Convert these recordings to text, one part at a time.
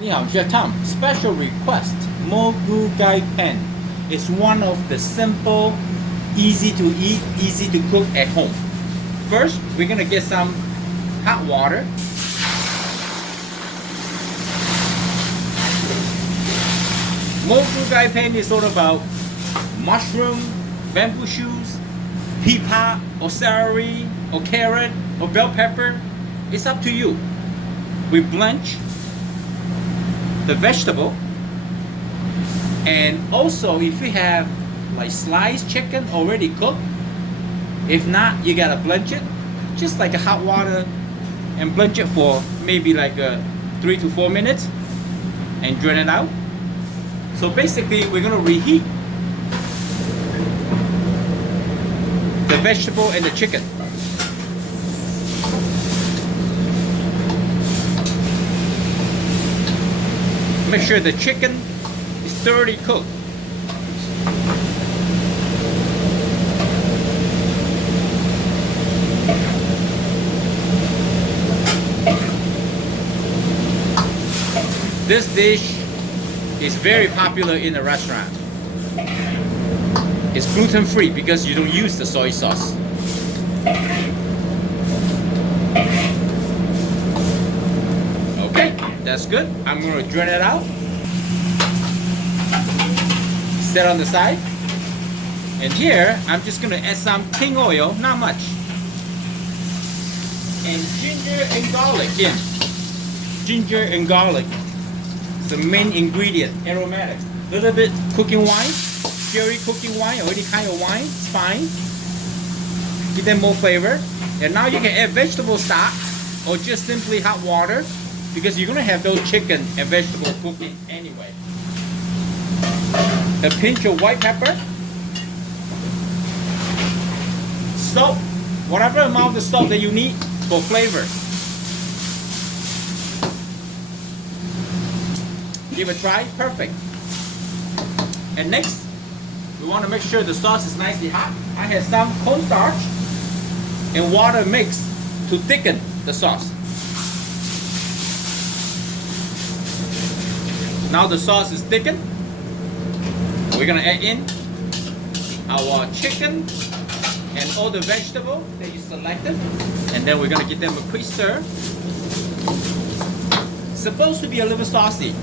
你好, Chef Tom. Special request. Moo Goo Gai Pan is one of the simple, easy to eat, easy to cook at home. First, we're gonna get some hot water. Moo Goo Gai Pan is all about mushroom, bamboo shoots, pea pod, or celery, or carrot, or bell pepper. It's up to you. We blanch the vegetable, and also if you have like sliced chicken already cooked, if not, you gotta blanch it just like a hot water and blanch it for maybe like 3 to 4 minutes and drain it out. So basically we're gonna reheat the vegetable and the chicken. Make sure the chicken is thoroughly cooked. This dish is very popular in the restaurant. It's gluten free because you don't use the soy sauce. Okay, that's good. I'm going to drain it out. Set on the side. And here, I'm just going to add some king oil, not much. And ginger and garlic in. Ginger and garlic. It's the main ingredient, aromatic. A little bit cooking wine, sherry cooking wine, or any kind of wine, it's fine. Give them more flavor. And now you can add vegetable stock or just simply hot water, because you're gonna have those chicken and vegetable cooking anyway. A pinch of white pepper, salt, whatever amount of salt that you need for flavor. Give it a try, perfect. And next, we want to make sure the sauce is nicely hot. I have some cornstarch and water mixed to thicken the sauce. Now the sauce is thickened. We're gonna add in our chicken and all the vegetable that you selected, and then we're gonna give them a quick stir. Supposed to be a little saucy,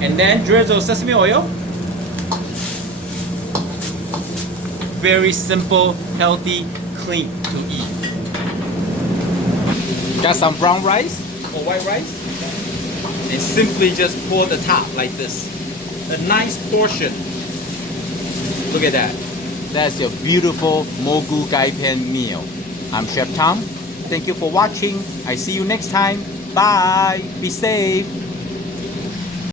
and then drizzle sesame oil. Very simple, healthy, clean to eat. Got some brown rice or white rice, and simply just pour the top like this. A nice portion. Look at that. That's your beautiful Moo Goo Gai Pan meal. I'm Chef Tom. Thank you for watching. I see you next time. Bye. Be safe.